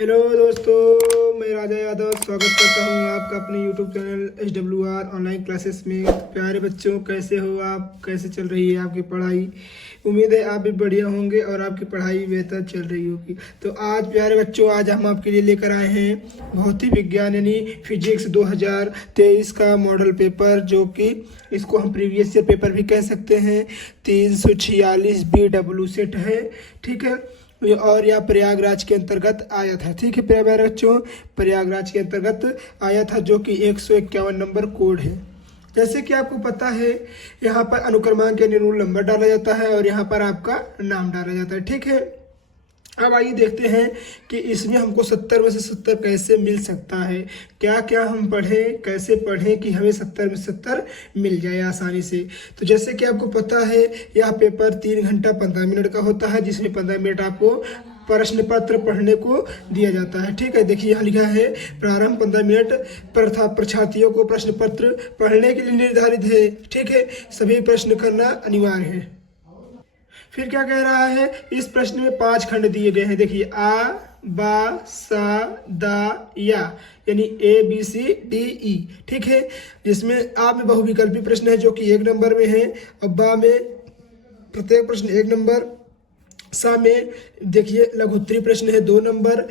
Hello दोस्तों, मैं राजा यादव स्वागत करता हूँ आपका अपने YouTube channel SWR online classes में। प्यारे बच्चों, कैसे हो आप? कैसे चल रही है आपकी पढ़ाई? उम्मीद है आप भी बढ़िया होंगे और आपकी पढ़ाई बेहतर चल रही होगी। तो आज प्यारे बच्चों, आज हम आपके लिए लेकर आए हैं भौतिक विज्ञान यानी फिजिक्स 2023 का मॉडल पेपर, जो कि इसको हम प्रीवियस ईयर पेपर भी कह सकते हैं। 346 BW सेट है, ठीक है। और यह प्रयागराज के अंतर्गत आया था, ठीक है प्यारे बच्चों, प्रयागराज के अंतर्गत आया था, जो कि 151 नंबर कोड है। जैसे कि आपको पता है, यहाँ पर अनुक्रमांक यानी रोल नंबर डाला जाता है और यहाँ पर आपका नाम डाला जाता है, ठीक है। अब आइए देखते हैं कि इसमें हमको 70 में से 70 कैसे मिल सकता है। क्या क्या हम पढ़ें, कैसे पढ़ें कि हमें 70 में 70 मिल जाए आसानी से। तो जैसे कि आपको पता है, यह पेपर 3 घंटा 15 मिनट का होता है, जिसमें 15 मिनट आपको प्रश्न पत्र पढ़ने को दिया जाता है, ठीक है। देखिए यहाँ लिखा है प्रारंभ 15 मिनट परीक्षार्थियों को प्रश्न पत्र पढ़ने के लिए निर्धारित है, ठीक है। सभी प्रश्न करना अनिवार्य है। फिर क्या कह रहा है, इस प्रश्न में 5 खंड दिए गए हैं। देखिए आ, बा, सा, दा, या, यानी ABCDE, ठीक है। जिसमें आ में बहुविकल्पी प्रश्न है, जो कि 1 नंबर में है, और बा में प्रत्येक प्रश्न 1 नंबर, सा में देखिए लघुत्तरी प्रश्न है 2 नंबर,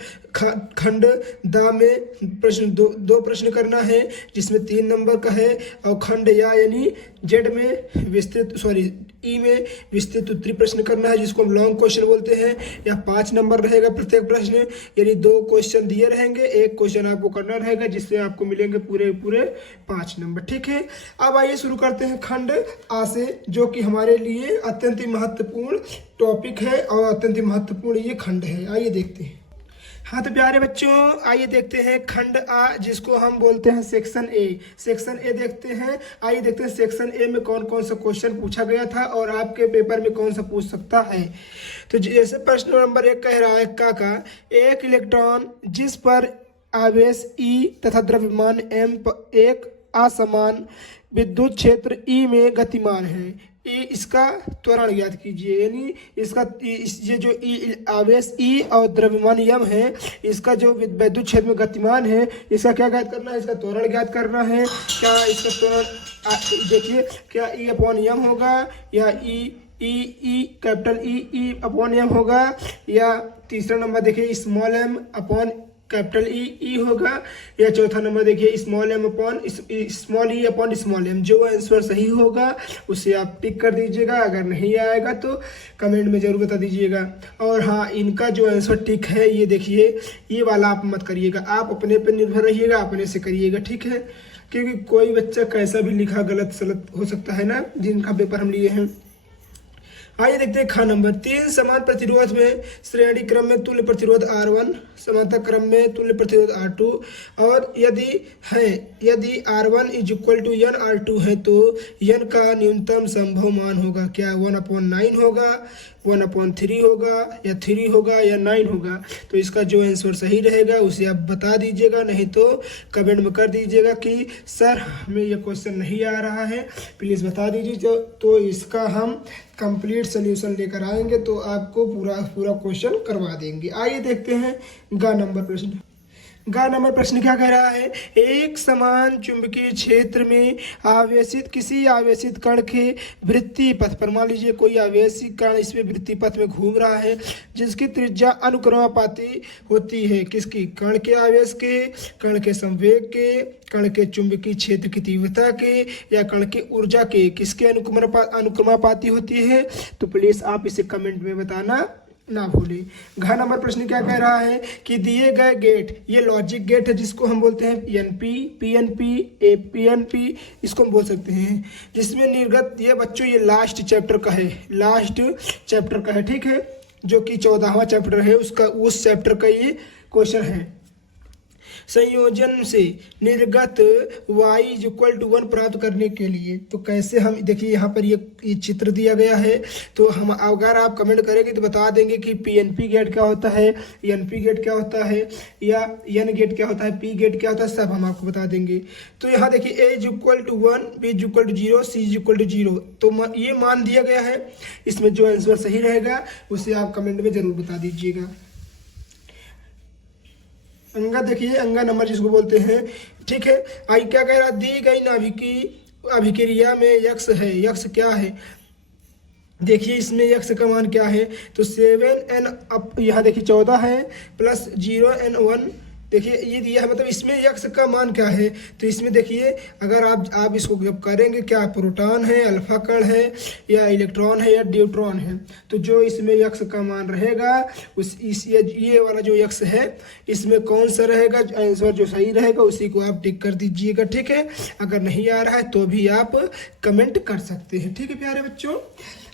खंड दा में प्रश्न दो प्रश्न करना है, जिसमें 3 नंबर का है, और खंड या यानी जेड में विस्तृत ई में विस्तृत उत्तरी प्रश्न करना है, जिसको हम लॉन्ग क्वेश्चन बोलते हैं। या 5 नंबर रहेगा प्रत्येक प्रश्न, यानी 2 क्वेश्चन दिए रहेंगे, 1 क्वेश्चन आपको करना रहेगा, जिससे आपको मिलेंगे पूरे 5 नंबर, ठीक है। अब आइए शुरू करते हैं खंड आ से, जो कि हमारे लिए अत्यंत ही महत्वपूर्ण टॉपिक है और अत्यंत ही महत्वपूर्ण ये खंड है। आइए देखते हैं। हाँ तो प्यारे बच्चों, आइए देखते हैं खंड आ, जिसको हम बोलते हैं सेक्शन ए। सेक्शन ए देखते हैं। आइए देखते हैं सेक्शन ए में कौन कौन सा क्वेश्चन पूछा गया था और आपके पेपर में कौन सा पूछ सकता है। तो जैसे प्रश्न नंबर 1 कह रहा है का एक इलेक्ट्रॉन जिस पर आवेश E तथा द्रव्यमान M एक असमान विद्युत क्षेत्र E में गतिमान है, इसका त्वरण ज्ञात कीजिए। यानी इसका ये जो आवेश E और द्रव्यमान M है, इसका जो विद्युत क्षेत्र में गतिमान है, इसका क्या ज्ञात करना है, इसका त्वरण ज्ञात करना है। क्या इसका त्वरण देखिए, क्या E/M होगा या E capital E upon M होगा, या तीसरा नंबर देखिए small m upon capital E होगा, या चौथा नंबर देखिए स्मॉल m अपॉन स्मॉल ई अपॉन स्मॉल m। जो आंसर सही होगा उसे आप टिक कर दीजिएगा, अगर नहीं आएगा तो कमेंट में ज़रूर बता दीजिएगा। और हाँ, इनका जो आंसर टिक है, ये देखिए, ये वाला आप मत करिएगा, आप अपने पर निर्भर रहिएगा, अपने से करिएगा, ठीक है। क्योंकि कोई बच्चा कैसा भी लिखा गलत सलत हो सकता है ना, जिनका पेपर हम लिए हैं। आइए देखते हैं खा नंबर 3, समान प्रतिरोध में श्रेणी क्रम में तुल्य प्रतिरोध R1, समांतर क्रम में तुल्य प्रतिरोध R2, और यदि R1 = N R2 है, तो N का न्यूनतम संभव मान होगा। क्या 1/9 होगा, 1/3 होगा, या 3 होगा, या 9 होगा। तो इसका जो आंसर सही रहेगा उसे आप बता दीजिएगा, नहीं तो कमेंट में कर दीजिएगा कि सर हमें ये क्वेश्चन नहीं आ रहा है, प्लीज़ बता दीजिए। तो इसका हम कंप्लीट सोल्यूशन लेकर आएंगे, तो आपको पूरा क्वेश्चन करवा देंगे। आइए देखते हैं गा नंबर प्रश्न क्या कह रहा है, एक समान चुंबकीय क्षेत्र में आवेशित किसी आवेशित कण के वृत्तीय पथ पर, मान लीजिए कोई आवेशित कण इसमें वृत्तीय पथ में घूम रहा है, जिसकी त्रिज्या अनुक्रमानुपाती होती है किसकी, कण के आवेश के, कण के संवेग के, कण के चुंबकीय क्षेत्र की तीव्रता के, या कण की ऊर्जा के, किसके अनुक्रमानुपाती होती है। तो प्लीज आप इसे कमेंट में बताना ना भूलें। घ नंबर प्रश्न क्या कह रहा है कि दिए गए गेट, ये लॉजिक गेट है, जिसको हम बोलते हैं PNP, PNP, APNP, इसको हम बोल सकते हैं, जिसमें निर्गत, ये बच्चों ये लास्ट चैप्टर का है, ठीक है, जो कि 14वां चैप्टर है, उस चैप्टर का ये क्वेश्चन है। संयोजन से निर्गत y=1 प्राप्त करने के लिए, तो कैसे हम, देखिए यहाँ पर ये चित्र दिया गया है, तो हम अगर आप कमेंट करेंगे तो बता देंगे कि PNP गेट क्या होता है, NP गेट क्या होता है, या N गेट क्या होता है, P गेट क्या होता है, सब हम आपको बता देंगे। तो यहाँ देखिए A=1, B=0, C=0, तो ये मान दिया गया है। इसमें जो आंसर सही रहेगा उसे आप कमेंट में ज़रूर बता दीजिएगा। अंगा देखिए, अंगा नंबर जिसको बोलते हैं, ठीक है। आई क्या कह रहा, दी गई नाभिकी अभिक्रिया में यक्स है, यक्स क्या है, देखिए इसमें यक्स का मान क्या है, तो 7n अप, यहाँ देखिए 14 है प्लस 0n1, देखिए ये दिया है, मतलब इसमें यक्स का मान क्या है, तो इसमें देखिए अगर आप इसको जब करेंगे, क्या प्रोटॉन है, अल्फा कण है, या इलेक्ट्रॉन है, या न्यूट्रॉन है, तो जो इसमें यक्स का मान रहेगा ये वाला जो यक्स है इसमें कौन सा रहेगा, आंसर जो सही रहेगा उसी को आप टिक कर दीजिएगा, ठीक है। अगर नहीं आ रहा है तो भी आप कमेंट कर सकते हैं, ठीक है प्यारे बच्चों।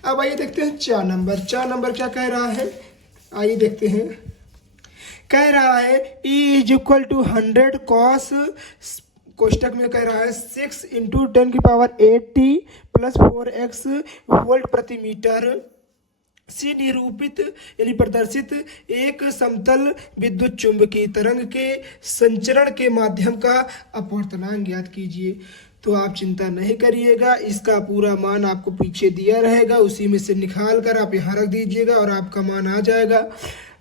अब आइए देखते हैं 4 नंबर क्या कह रहा है, आइए देखते हैं। कह रहा है E = 100 cos, कोष्टक में कह रहा है 6 × 10⁸ प्लस 4x वोल्ट प्रति मीटर से निरूपित यानी प्रदर्शित एक समतल विद्युत चुंबकीय तरंग के संचरण के माध्यम का अपवर्तनांक ज्ञात कीजिए। तो आप चिंता नहीं करिएगा, इसका पूरा मान आपको पीछे दिया रहेगा, उसी में से निकाल कर आप यहाँ रख दीजिएगा और आपका मान आ जाएगा।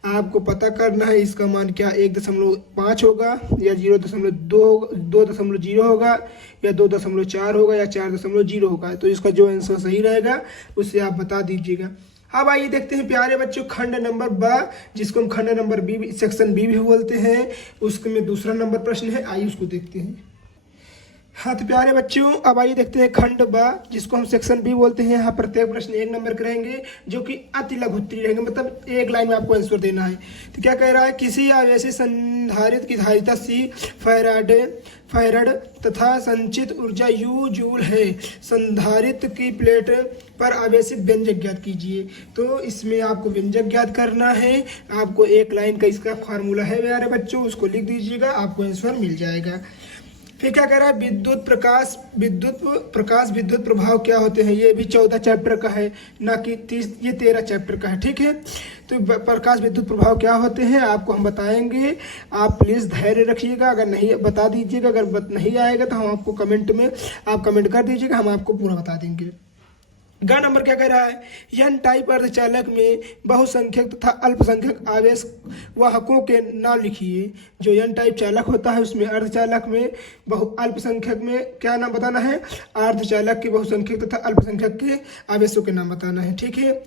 आपको पता करना है इसका मान क्या 1.5 होगा, या 2.0 होगा, या 2.4 होगा, या 4.0 होगा। तो इसका जो आंसर सही रहेगा उसे आप बता दीजिएगा। अब आइए देखते हैं प्यारे बच्चों खंड नंबर ब, जिसको हम खंड नंबर बी, सेक्शन बी भी बोलते हैं, उसमें दूसरा नंबर प्रश्न है, आइए उसको देखते हैं। हाँ तो प्यारे बच्चों अब आइए देखते हैं खंड ब, जिसको हम सेक्शन बी बोलते हैं। यहाँ प्रत्येक प्रश्न 1 नंबर के रहेंगे, जो कि अति लघु उत्तरीय रहेंगे, मतलब एक लाइन में आपको आंसर देना है। तो क्या कह रहा है, किसी आवेशी संधारित्र की धारिता C फैराड तथा संचित ऊर्जा U जूल है, संधारित्र की प्लेट पर आवेशित व्यंजक ज्ञात कीजिए। तो इसमें आपको व्यंजक ज्ञात करना है, आपको एक लाइन का इसका फार्मूला है प्यारे बच्चों, उसको लिख दीजिएगा, आपको आंसर मिल जाएगा। फिर क्या कह रहा है, विद्युत प्रभाव क्या होते हैं, ये भी 14 चैप्टर का है, ना कि 13 चैप्टर का है, ठीक है। तो प्रकाश विद्युत प्रभाव क्या होते हैं आपको हम बताएंगे, आप प्लीज़ धैर्य रखिएगा, अगर नहीं बता दीजिएगा, अगर नहीं आएगा तो हम आपको कमेंट में आप कमेंट कर दीजिएगा, हम आपको पूरा बता देंगे। ग नंबर क्या कह रहा है, एन टाइप अर्धचालक में बहुसंख्यक तथा अल्पसंख्यक आवेश वाहकों के नाम लिखिए। जो एन टाइप चालक होता है उसमें अर्धचालक में अल्पसंख्यक में क्या नाम बताना है, अर्धचालक के बहुसंख्यक तथा अल्पसंख्यक के आवेशों के नाम बताना है, ठीक है।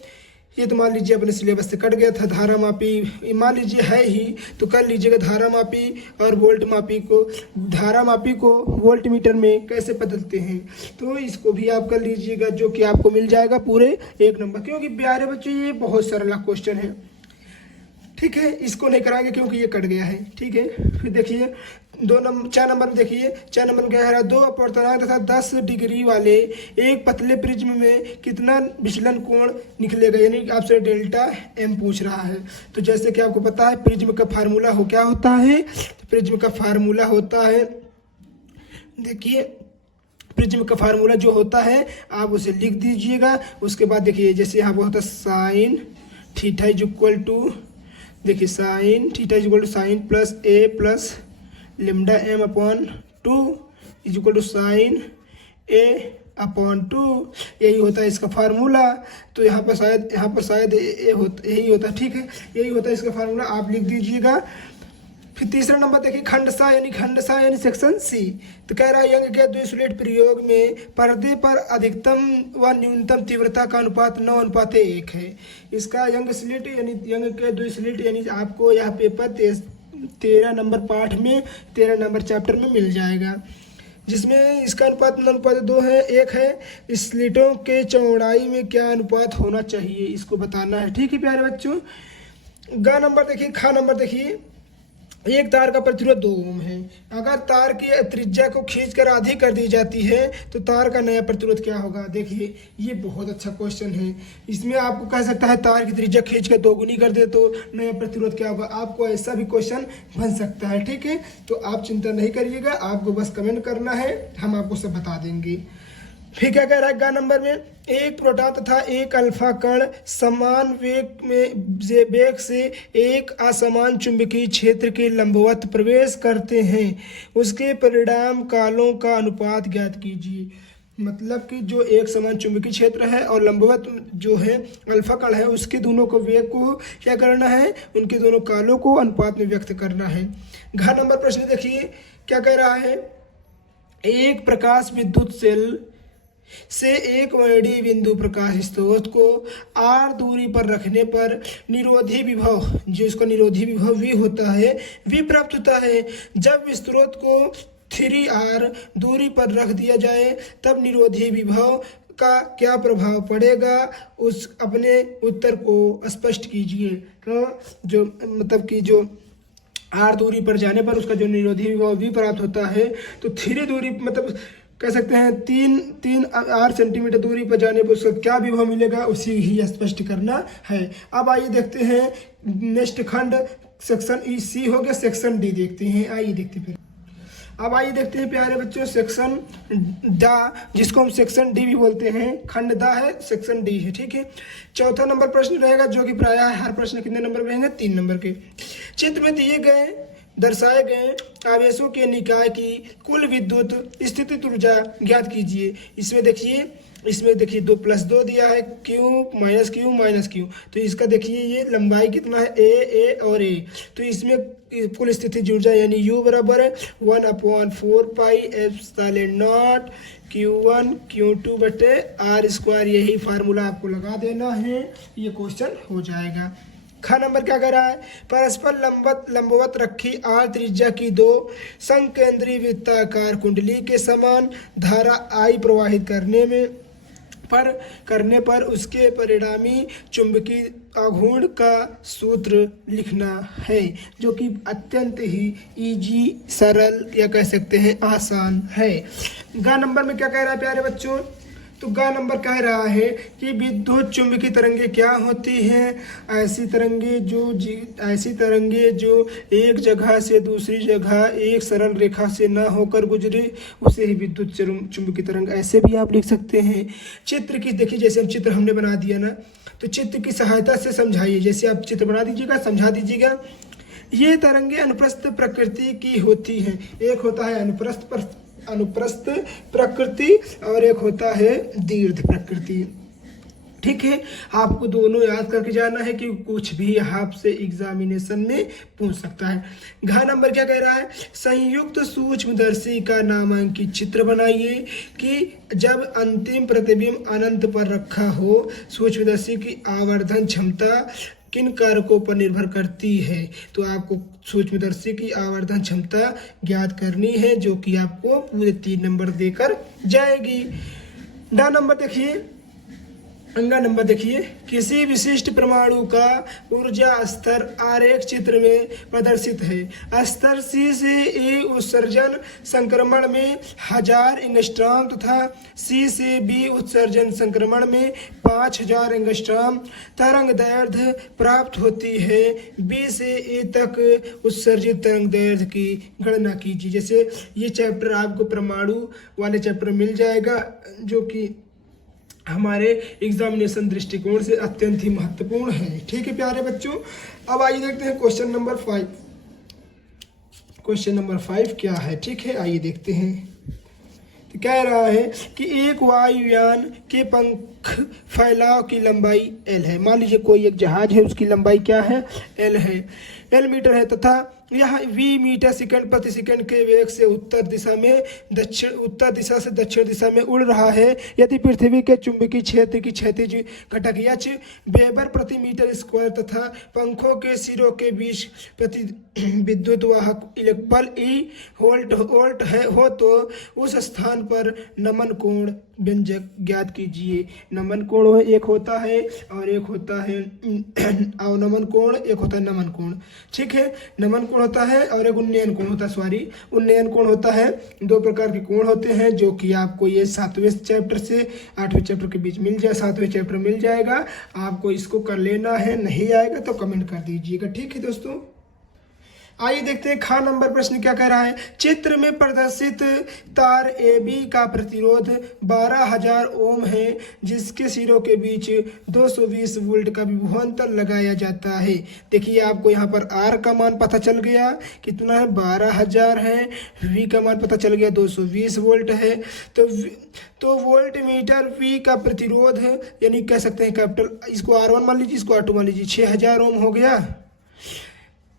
ये तो मान लीजिए अपने सिलेबस से कट गया था। धारा मापी मान लीजिए है ही तो कर लीजिएगा, धारा मापी और वोल्ट मापी को, धारा मापी को वोल्ट मीटर में कैसे बदलते हैं, तो इसको भी आप कर लीजिएगा, जो कि आपको मिल जाएगा पूरे 1 नंबर, क्योंकि प्यारे बच्चों ये बहुत सरल क्वेश्चन है, ठीक है। इसको नहीं कराएंगे क्योंकि ये कट गया है, ठीक है। फिर देखिए 4 नंबर में देखिए, 4 नंबर में क्या है, 2 अपवर्तनांक तथा 10 डिग्री वाले एक पतले प्रिज्म में कितना विचलन कोण निकलेगा, यानी आपसे डेल्टा एम पूछ रहा है। तो जैसे कि आपको पता है प्रिज्म का फार्मूला क्या होता है, तो प्रिज्म का फार्मूला होता है, देखिए प्रिज्म का फार्मूला जो होता है आप उसे लिख दीजिएगा। उसके बाद देखिए जैसे यहाँ पर होता है sine theta is equal to, देखिए sine theta is equal to sine plus A plus lambda M upon 2 is equal to sine A upon 2, यही होता है इसका फार्मूला। तो यहाँ पर शायद यही होता है, ठीक है, यही होता है इसका फार्मूला, आप लिख दीजिएगा। फिर तीसरा नंबर देखिए खंड सा यानी सेक्शन सी। तो कह रहा है यंग के द्विसुलेट प्रयोग में पर्दे पर अधिकतम व न्यूनतम तीव्रता का अनुपात 9:1 है। इसका यंग के द्विसुलेट यानी आपको यह पेपर 13 नंबर पाठ में 13 नंबर चैप्टर में मिल जाएगा, जिसमें इसका अनुपात 9:2 है। एक है स्लिटों के चौड़ाई में क्या अनुपात होना चाहिए, इसको बताना है, ठीक है प्यारे बच्चों। ग नंबर देखिए, खा नंबर देखिए, एक तार का प्रतिरोध 2 ओम है। अगर तार की त्रिज्या को खींचकर आधी कर दी जाती है तो तार का नया प्रतिरोध क्या होगा। देखिए ये बहुत अच्छा क्वेश्चन है, इसमें आपको कह सकता है तार की त्रिज्या खींचकर 2 गुनी कर दे तो नया प्रतिरोध क्या होगा, आपको ऐसा भी क्वेश्चन बन सकता है, ठीक है। तो आप चिंता नहीं करिएगा, आपको बस कमेंट करना है, हम आपको सब बता देंगे। फिर क्या कह रहा है ग नंबर में, एक प्रोटॉन तथा एक अल्फा कण समान वेग से एक असमान चुंबकीय क्षेत्र के लंबवत प्रवेश करते हैं, उसके परिणाम कालों का अनुपात ज्ञात कीजिए। मतलब कि जो एक समान चुंबकीय क्षेत्र है और लंबवत जो है अल्फा कण है, उसके दोनों को वेग को क्या करना है, उनके दोनों कालों को अनुपात में व्यक्त करना है। घ नंबर प्रश्न देखिए क्या कह रहा है। एक प्रकाश विद्युत सेल से एक वर्णीय बिंदु प्रकाश स्रोत को r दूरी पर रखने पर निरोधी विभव, जो इसका निरोधी विभव v होता है, v प्राप्त होता है। जब स्रोत को 3r दूरी पर रख दिया जाए तब निरोधी विभव का क्या प्रभाव पड़ेगा, उस अपने उत्तर को स्पष्ट कीजिए। तो जो मतलब कि जो r दूरी पर जाने पर उसका जो निरोधी विभव v प्राप्त होता है, तो 3 दूरी मतलब कह सकते हैं 3 r सेंटीमीटर दूरी पर जाने पर उसका क्या विभव मिलेगा, उसी ही स्पष्ट करना है। अब आइए देखते हैं नेक्स्ट खंड, सेक्शन ई सी हो गया, सेक्शन डी देखते हैं। आइए देखते हैं। अब आइए देखते हैं प्यारे बच्चों सेक्शन ड, जिसको हम सेक्शन डी भी बोलते हैं। खंड द है, सेक्शन डी है, ठीक है। चौथा नंबर प्रश्न रहेगा, जो कि प्रायः हर प्रश्न कितने नंबर में रहेंगे, 3 नंबर के। चित्र में दिए गए दर्शाए गए आवेशों के निकाय की कुल विद्युत स्थिति ऊर्जा ज्ञात कीजिए। इसमें देखिए 2 + 2 दिया है, Q - तो इसका देखिए ये लंबाई कितना है, ए और ए। तो इसमें कुल स्थिति ऊर्जा यानी U बराबर है 1/4 पाई एप्सिलॉन Q1 Q2 बटे r²। यही फार्मूला आपको लगा देना है, ये क्वेश्चन हो जाएगा। ख नंबर क्या कर रहा है, परस्पर लंबवत रखी r त्रिज्या की 2 संकेंद्रीय वृत्ताकार कुंडली के समान धारा I प्रवाहित करने पर उसके परिणामी चुंबकीय आघूर्ण का सूत्र लिखना है, जो कि अत्यंत ही इजी, सरल या कह सकते हैं आसान है। ग नंबर में क्या कह रहा है प्यारे बच्चों, तो ग नंबर कह रहा है कि विद्युत चुंबकीय तरंगे क्या होती हैं, ऐसी तरंगे जो एक जगह से दूसरी जगह एक सरल रेखा से न होकर गुजरे, उसे ही विद्युत चुंबकीय तरंग, ऐसे भी आप लिख सकते हैं। चित्र की देखिए, जैसे हम चित्र हमने बना दिया ना, तो चित्र की सहायता से समझाइए। जैसे आप चित्र बना दीजिएगा, समझा दीजिएगा। ये तरंगे अनुप्रस्थ प्रकृति की होती हैं। एक होता है अनुप्रस्थ प्रकृति और एक होता है दीर्घ प्रकृति, ठीक है। आपको दोनों याद करके जाना है कि कुछ भी आपसे एग्जामिनेशन में पूछ सकता है। घ नंबर क्या कह रहा है, संयुक्त सूक्ष्मदर्शी का नामांकित चित्र बनाइए कि जब अंतिम प्रतिबिंब अनंत पर रखा हो, सूक्ष्मदर्शी की आवर्धन क्षमता किन कारकों पर निर्भर करती है। तो आपको सूक्ष्मदर्शी की आवर्धन क्षमता ज्ञात करनी है, जो कि आपको पूरे 3 नंबर देकर जाएगी। ड नंबर देखिए, अंगा नंबर देखिए, किसी विशिष्ट परमाणु का ऊर्जा स्तर आरेख चित्र में प्रदर्शित है। स्तर C से A उत्सर्जन संक्रमण में 1000 एंगस्ट्रॉम तथा C से B उत्सर्जन संक्रमण में 5000 एंगस्ट्रॉम तरंग दैर्ध्य प्राप्त होती है। B से A तक उत्सर्जित तरंग दैर्ध्य की गणना कीजिए। जैसे ये चैप्टर आपको परमाणु वाले चैप्टर मिल जाएगा, जो कि हमारे एग्जामिनेशन दृष्टिकोण से अत्यंत ही महत्वपूर्ण है, ठीक है प्यारे बच्चों। अब आइए देखते हैं क्वेश्चन नंबर 5। क्वेश्चन नंबर 5 क्या है, ठीक है, आइए देखते हैं। तो कह रहा है कि एक वायुयान के पंख फैलाव की लंबाई L है। मान लीजिए कोई एक जहाज है, उसकी लंबाई क्या है, L है, L मीटर है, तथा यह v मीटर सेकंड प्रति सेकंड के वेग से उत्तर दिशा से दक्षिण दिशा में उड़ रहा है। यदि पृथ्वी के चुंबकीय क्षेत्र की क्षैतिज घटक H वेबर प्रति मीटर स्क्वायर तथा पंखों के सिरों के बीच प्रति विद्युत वाहक इलेक्ट्रॉन E वोल्ट हो, तो उस स्थान पर नमन कोण व्यंजक ज्ञात कीजिए। नमन कोण एक होता है और एक होता है अवनमन कोण, एक होता है नमन कोण, ठीक है। नमन कोण होता है और एक उन्नयन कोण होता है, उन्नयन कोण होता है। 2 प्रकार के कोण होते हैं, जो कि आपको ये 7वें चैप्टर से 8वें चैप्टर के बीच मिल जाए, 7वें चैप्टर मिल जाएगा। आपको इसको कर लेना है, नहीं आएगा तो कमेंट कर दीजिएगा, ठीक है दोस्तों। आइए देखते हैं खा नंबर प्रश्न क्या कह रहा है। चित्र में प्रदर्शित तार AB का प्रतिरोध 12,000 ओम है, जिसके सिरों के बीच 220 वोल्ट का विभवांतर लगाया जाता है। देखिए आपको यहाँ पर R का मान पता चल गया कितना है, 12,000 है। V का मान पता चल गया 220 वोल्ट है। तो वोल्ट मीटर V का प्रतिरोध है, यानी कह सकते हैं कैपिटल, इसको R1 मान लीजिए, इसको R2 मान लीजिए, 6,000 ओम हो गया।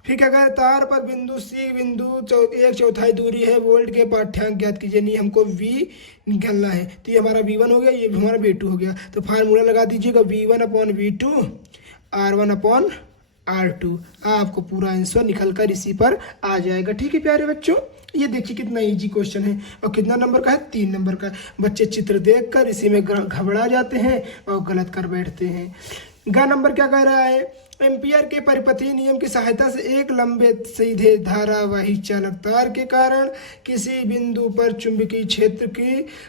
फिर अगर तार पर बिंदु C बिंदु 1/4 दूरी है, वोल्ट के पाठ्यांक ज्ञात कीजिए। नहीं, हमको V निकालना है, तो ये हमारा V1 हो गया, ये भी हमारा V2 हो गया। तो फार्मूला लगा दीजिएगा V1/V2 R1/R2। आपको पूरा आंसर निकल कर इसी पर आ जाएगा। ठीक है प्यारे बच्चों, ये देखिए कितना इजी क्वेश्चन है और कितना नंबर का है, 3 नंबर का। बच्चे चित्र देखकर इसी में घबरा जाते हैं और गलत कर बैठते हैं। ग नंबर क्या कह रहा है, एम्पियर के परिपथीय नियम की सहायता से एक लंबे सीधे धारावाही चालक तार के कारण किसी बिंदु पर चुंबकीय क्षेत्र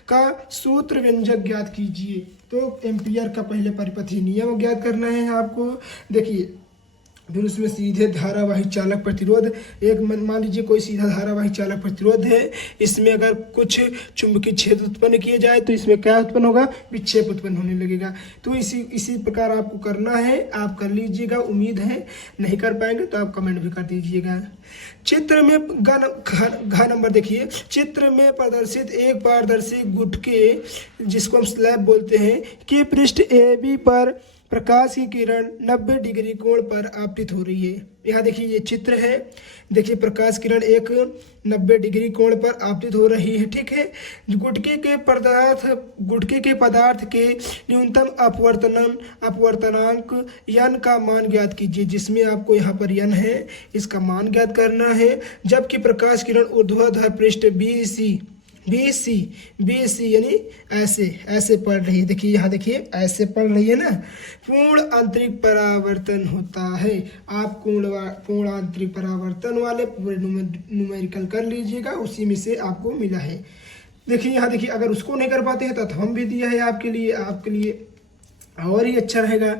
का सूत्र व्यंजक ज्ञात कीजिए। तो एम्पियर का पहले परिपथीय नियम ज्ञात करना है आपको। देखिए, फिर उसमें सीधे धारावाही चालक प्रतिरोध, एक मान लीजिए कोई सीधा धारावाही चालक प्रतिरोध है, इसमें अगर कुछ चुंबकीय क्षेत्र उत्पन्न किए जाए तो इसमें क्या उत्पन्न होगा, विक्षेप उत्पन्न होने लगेगा। तो इसी प्रकार आपको करना है, आप कर लीजिएगा। उम्मीद है नहीं कर पाएंगे तो आप कमेंट भी कर दीजिएगा। चित्र में घ नंबर देखिए, चित्र में प्रदर्शित एक पारदर्शी गुटके, जिसको हम स्लैब बोलते हैं, के पृष्ठ AB पर प्रकाश की किरण 90 डिग्री कोण पर आपतित हो रही है। यहाँ देखिए ये चित्र है, देखिए प्रकाश किरण एक 90 डिग्री कोण पर आपतित हो रही है। ठीक है, गुटके के पदार्थ के न्यूनतम अपवर्तनांक यन का मान ज्ञात कीजिए, जिसमें आपको यहाँ पर यन है, इसका मान ज्ञात करना है। जबकि प्रकाश किरण ऊर्ध्वाधर पृष्ठ BC यानी ऐसे पढ़ रही है। देखिए यहाँ देखिए ऐसे पढ़ रही है ना। पूर्ण आंतरिक परावर्तन होता है। आप पूर्ण आंतरिक परावर्तन वाले पूरे न्यूमेरिकल कर लीजिएगा, उसी में से आपको मिला है। देखिए यहाँ देखिए, अगर उसको नहीं कर पाते हैं तो हम भी दिया है आपके लिए और ही अच्छा रहेगा।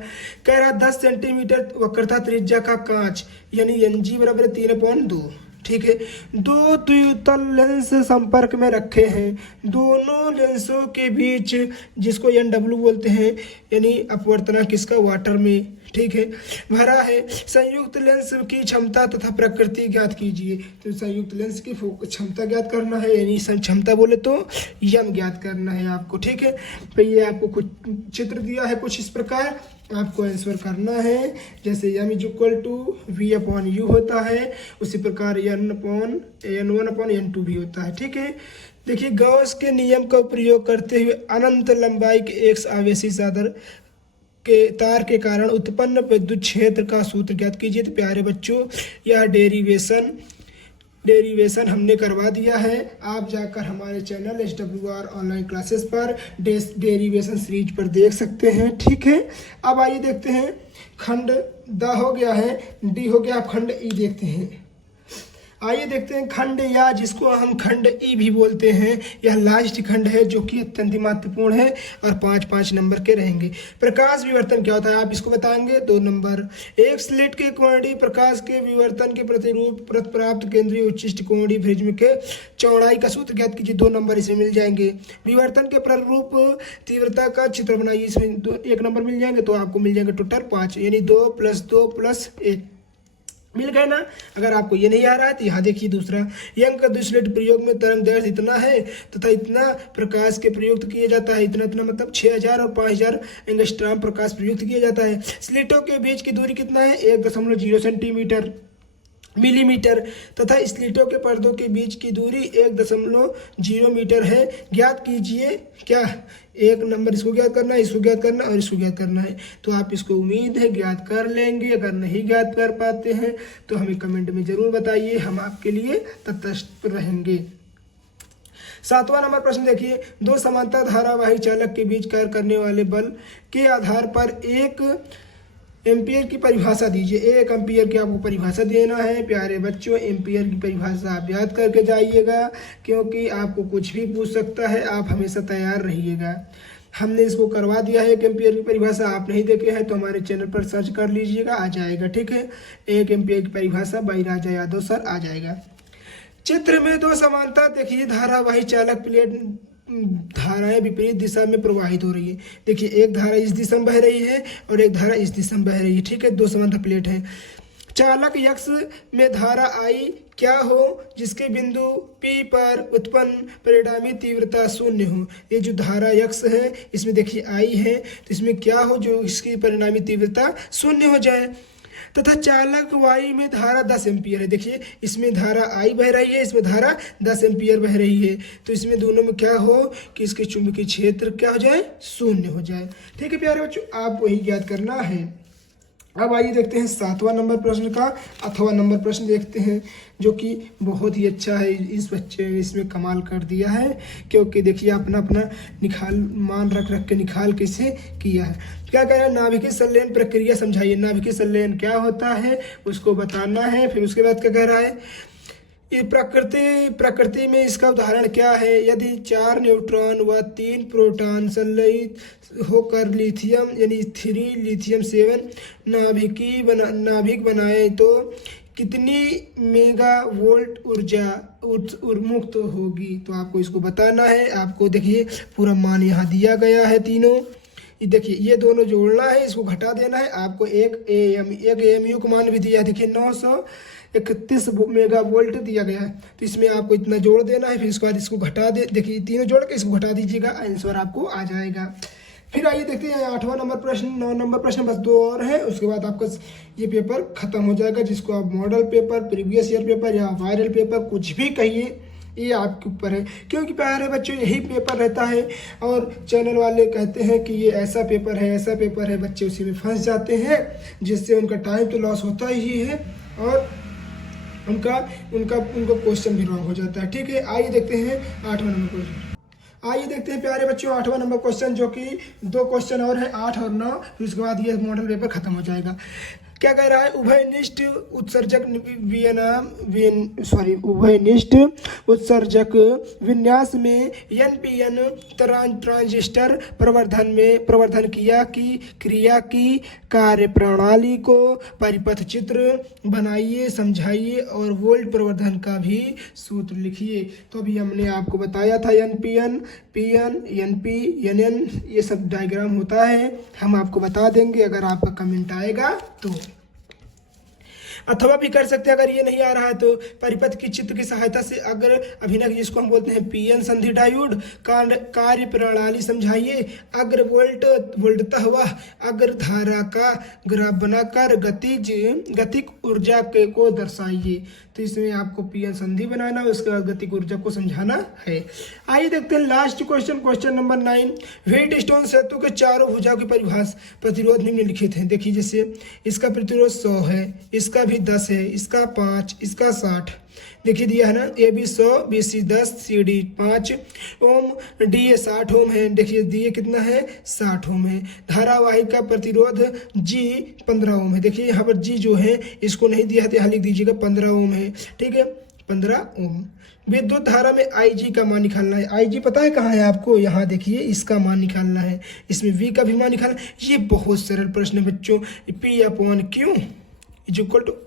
कह रहा 10 सेंटीमीटर वक्रता त्रिज्या का कांच, यानी NG बराबर 3/2। ठीक है, 2 द्वितल लेंस संपर्क में रखे हैं। दोनों लेंसों के बीच, जिसको NW बोलते हैं, यानी अपवर्तनांक किसका, वाटर में, ठीक है, भरा है। संयुक्त लेंस की क्षमता तथा प्रकृति ज्ञात कीजिए। तो संयुक्त लेंस की क्षमता ज्ञात करना है, यानी क्षमता बोले तो यम ज्ञात करना है आपको। ठीक है, तो ये आपको कुछ चित्र दिया है कुछ इस प्रकार, आपको आंसर करना है। जैसे m = V/U होता है, उसी प्रकार N1/N2 भी होता है। ठीक है, देखिए गॉस के नियम का प्रयोग करते हुए अनंत लंबाई के एक आवेशी साधन के तार के कारण उत्पन्न विद्युत क्षेत्र का सूत्र ज्ञात कीजिए। तो प्यारे बच्चों, यह डेरिवेशन हमने करवा दिया है। आप जाकर हमारे चैनल SWR ऑनलाइन क्लासेस पर डेरिवेशन सीरीज पर देख सकते हैं। ठीक है, अब आइए देखते हैं, खंड द हो गया है, डी हो गया, अब खंड ई देखते हैं। आइए देखते हैं खंड या, जिसको हम खंड ई भी बोलते हैं। यह लास्ट खंड है जो कि अत्यंत महत्वपूर्ण है और 5-5 नंबर के रहेंगे। प्रकाश विवर्तन क्या होता है आप इसको बताएंगे, 2 नंबर। एक स्लिट के कोणीय प्रकाश के विवर्तन के प्रतिरूप प्राप्त केंद्रीय उच्चिष्ट कोणीय प्रिज्म के चौड़ाई का सूत्र ज्ञात कीजिए। 2 नंबर इसमें मिल जाएंगे। विवर्तन के प्ररूप तीव्रता का चित्र बनाइए, इसमें 1 नंबर मिल जाएंगे। तो आपको मिल जाएंगे टोटल 5, यानी 2 + 2 + 1 मिल गए ना। अगर आपको ये नहीं आ रहा है तो यहाँ देखिए दूसरा, यंग का द्विस्लिट प्रयोग में तरंग दैर्घ्य इतना है तथा इतना प्रकाश के प्रयुक्त किया जाता है। इतना मतलब 6000 और 5000 एंगस्ट्रॉम प्रकाश प्रयुक्त किया जाता है। स्लिटों के बीच की दूरी कितना है, 1.0 मिलीमीटर तथा स्लिटों के पर्दों के बीच की दूरी 1.0 मीटर है। ज्ञात कीजिए क्या, 1 नंबर इसको ज्ञात करना है, इसको ज्ञात करना है और इसको ज्ञात करना है। तो आप इसको उम्मीद है ज्ञात कर लेंगे। अगर नहीं ज्ञात कर पाते हैं तो हमें कमेंट में जरूर बताइए, हम आपके लिए तटस्थ रहेंगे। 7वां नंबर प्रश्न देखिए, 2 समांतर धारावाही चालक के बीच कार्य करने वाले बल के आधार पर 1 एम्पियर की परिभाषा दीजिए। 1 एम्पियर की आपको परिभाषा देना है। प्यारे बच्चों, एम्पियर की परिभाषा आप याद करके जाइएगा, क्योंकि आपको कुछ भी पूछ सकता है, आप हमेशा तैयार रहिएगा। हमने इसको करवा दिया है 1 एम्पियर की परिभाषा। आप नहीं देखे हैं तो हमारे चैनल पर सर्च कर लीजिएगा, आ जाएगा। ठीक है, 1 एम्पियर की परिभाषा बाई राजा यादव सर आ जाएगा। चित्र में दो समानता देखिए, धारावाही चालक प्लेट धाराएं विपरीत दिशा में प्रवाहित हो रही है। देखिए एक धारा इस दिशा में बह रही है और एक धारा इस दिशा में बह रही है। ठीक है, दो समांतर प्लेट है। चालक यक्ष में धारा आई क्या हो जिसके बिंदु P पर उत्पन्न परिणामी तीव्रता शून्य हो। ये जो धारा यक्ष है इसमें देखिए आई है, तो इसमें क्या हो जो इसकी परिणामी तीव्रता शून्य हो जाए। तथा चालक वाई में धारा 10 एम्पियर है। देखिए इसमें धारा आई बह रही है, इसमें धारा 10 एम्पियर बह रही है, तो इसमें दोनों में क्या हो कि इसके चुंबकीय क्षेत्र क्या हो जाए, शून्य हो जाए। ठीक है प्यारे बच्चों, आपको यही याद करना है। अब आइए देखते हैं 7वां नंबर प्रश्न का 8वां नंबर प्रश्न देखते हैं, जो कि बहुत ही अच्छा है। इस बच्चे ने इसमें कमाल कर दिया है, क्योंकि देखिए अपना अपना निकाल मान रख के निकाल कैसे किया है। क्या कह रहा है, नाभिकीय संलयन प्रक्रिया समझाइए। नाभिकीय संलयन क्या होता है उसको बताना है। फिर उसके बाद क्या कह रहा है, ये प्रकृति में इसका उदाहरण क्या है। यदि 4 न्यूट्रॉन व 3 प्रोटॉन संलयित होकर लिथियम यानी 3 लिथियम 7 नाभिक बनाए तो कितनी मेगावोल्ट ऊर्जा मुक्त होगी। तो आपको इसको बताना है। आपको देखिए पूरा मान यहाँ दिया गया है तीनों। देखिए ये दोनों जोड़ना है, इसको घटा देना है। आपको एक एएमयू का मान भी दिया, देखिए 931 मेगावोल्ट दिया गया है, तो इसमें आपको इतना जोड़ देना है। फिर इसके बाद इसको घटा दे, देखिए तीनों जोड़ के इसको घटा दीजिएगा, आंसर आपको आ जाएगा। फिर आइए देखते हैं 8वां नंबर प्रश्न, 9 नंबर प्रश्न बस 2 और है, उसके बाद आपका ये पेपर खत्म हो जाएगा। जिसको आप model paper, previous year paper या वायरल पेपर कुछ भी कहिए, ये आपके ऊपर है। क्योंकि प्यारे बच्चों यही पेपर रहता है और चैनल वाले कहते हैं कि ये ऐसा पेपर है, ऐसा पेपर है, बच्चे उसी में फंस जाते हैं, जिससे उनका टाइम तो लॉस होता ही है और उनका क्वेश्चन भी रॉन्ग हो जाता है। ठीक है, आइए देखते हैं 8वां नंबर क्वेश्चन। आइए देखते हैं प्यारे बच्चों 8वां नंबर क्वेश्चन, जो कि 2 क्वेश्चन और है 8 और 9, फिर उसके बाद ये मॉडल पेपर खत्म हो जाएगा। क्या कह रहा है, उभयनिष्ठ उत्सर्जक उभयनिष्ठ उत्सर्जक विन्यास में NPN ट्रांजिस्टर प्रवर्धन क्रिया की कार्य प्रणाली को परिपथ चित्र बनाइए, समझाइए और वोल्ट प्रवर्धन का भी सूत्र लिखिए। तो अभी हमने आपको बताया था NPN, PN, NP, NN ये सब डायग्राम होता है, हम आपको बता देंगे अगर आपका कमेंट आएगा तो। अथवा भी कर सकते हैं, अगर ये नहीं आ रहा है तो परिपथ की चित्र की सहायता से अगर अभिनय, जिसको हम बोलते हैं PN संधि डायोड कार्य प्रणाली समझाइए। अग्र वोल्टतः वह अग्र धारा का ग्राफ बनाकर गतिक ऊर्जा को दर्शाइए। तो इसमें आपको PN संधि बनाना है, उसके बाद गतिक ऊर्जा को समझाना है। आइए देखते हैं लास्ट क्वेश्चन नंबर 9। व्हीटस्टोन सेतु के चारों भुजाओं की प्रतिरोध निम्नलिखित है। देखिए जैसे इसका प्रतिरोध 100 है, इसका भी 10 है, इसका 5, इसका 60। देखिए दिया है ना, AB 100, BC 10, CD 5 ओम, DA 60 ओम है। देखिए DA कितना है, 60 ओम है। धारावाही का प्रतिरोध G 15 ओम है। देखिए यहाँ पर G जो है इसको नहीं दिया है, यहाँ लिख दीजिएगा 15 ओम है। ठीक है, 15 ओम। विद्युत धारा में IG का मान निकालना है। IG पता है कहाँ है आपको, यहाँ देखिए इसका मान निकालना है, इसमें V का भी मान निकालना है। ये बहुत सरल प्रश्न है बच्चों। P/Q =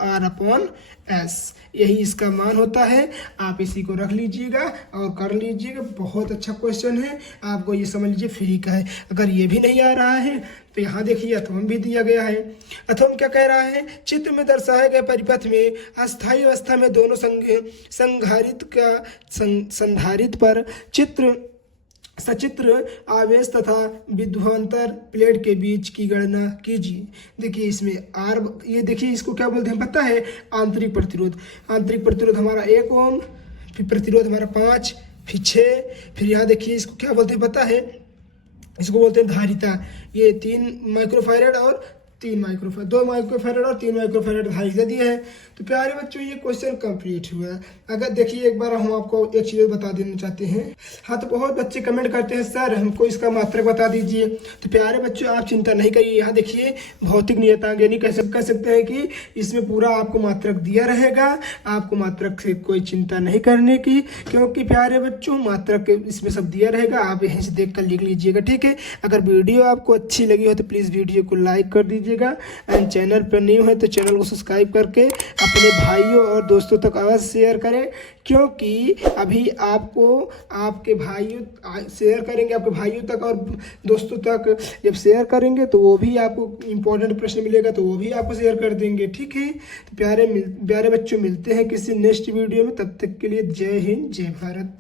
R/S, यही इसका मान होता है। आप इसी को रख लीजिएगा और कर लीजिएगा, बहुत अच्छा क्वेश्चन है। आपको ये समझ लीजिए फ्री का है। अगर ये भी नहीं आ रहा है तो यहाँ देखिए अथवम भी दिया गया है। अथवम क्या कह रहा है, चित्र में दर्शाए गए परिपथ में अस्थायी अवस्था में दोनों संधारित्र पर सचित्र आवेश तथा विभवांतर प्लेट के बीच की गणना कीजिए। देखिए इसमें R, ये देखिए इसको क्या बोलते हैं पता है, आंतरिक प्रतिरोध। आंतरिक प्रतिरोध हमारा 1 ओम, फिर प्रतिरोध हमारा 5, फिर 6, फिर यहाँ देखिए इसको क्या बोलते हैं पता है, इसको बोलते हैं धारिता। ये 3 माइक्रोफैरड और 3 माइक्रोफेरेड, 2 माइक्रोफेरेड और 3 माइक्रोफेरेड धारिता दे दिया है। तो प्यारे बच्चों ये क्वेश्चन कंप्लीट हुआ। अगर देखिए एक बार हम आपको एक चीज़ बता देना चाहते हैं। हाँ, तो बहुत बच्चे कमेंट करते हैं सर हमको इसका मात्रक बता दीजिए। तो प्यारे बच्चों आप चिंता नहीं करिए, यहाँ देखिए भौतिक नियतांक यानी कह सकते हैं कि इसमें पूरा आपको मात्रक दिया रहेगा। आपको मात्रक से कोई चिंता नहीं करने की, क्योंकि प्यारे बच्चों मात्रक इसमें सब दिया रहेगा। आप यहीं से देख कर लिख लीजिएगा, ठीक है। अगर वीडियो आपको अच्छी लगी हो तो प्लीज़ वीडियो को लाइक कर दीजिएगा एंड चैनल पर न्यू है तो चैनल को सब्सक्राइब करके अपने भाइयों और दोस्तों तक अवश्य शेयर करें, क्योंकि अभी आपको आपके भाइयों शेयर करेंगे आपके भाइयों तक और दोस्तों तक। जब शेयर करेंगे तो वो भी आपको इम्पोर्टेंट प्रश्न मिलेगा तो वो भी आपको शेयर कर देंगे, ठीक है। तो प्यारे बच्चों मिलते हैं किसी नेक्स्ट वीडियो में, तब तक के लिए जय हिंद जय भारत।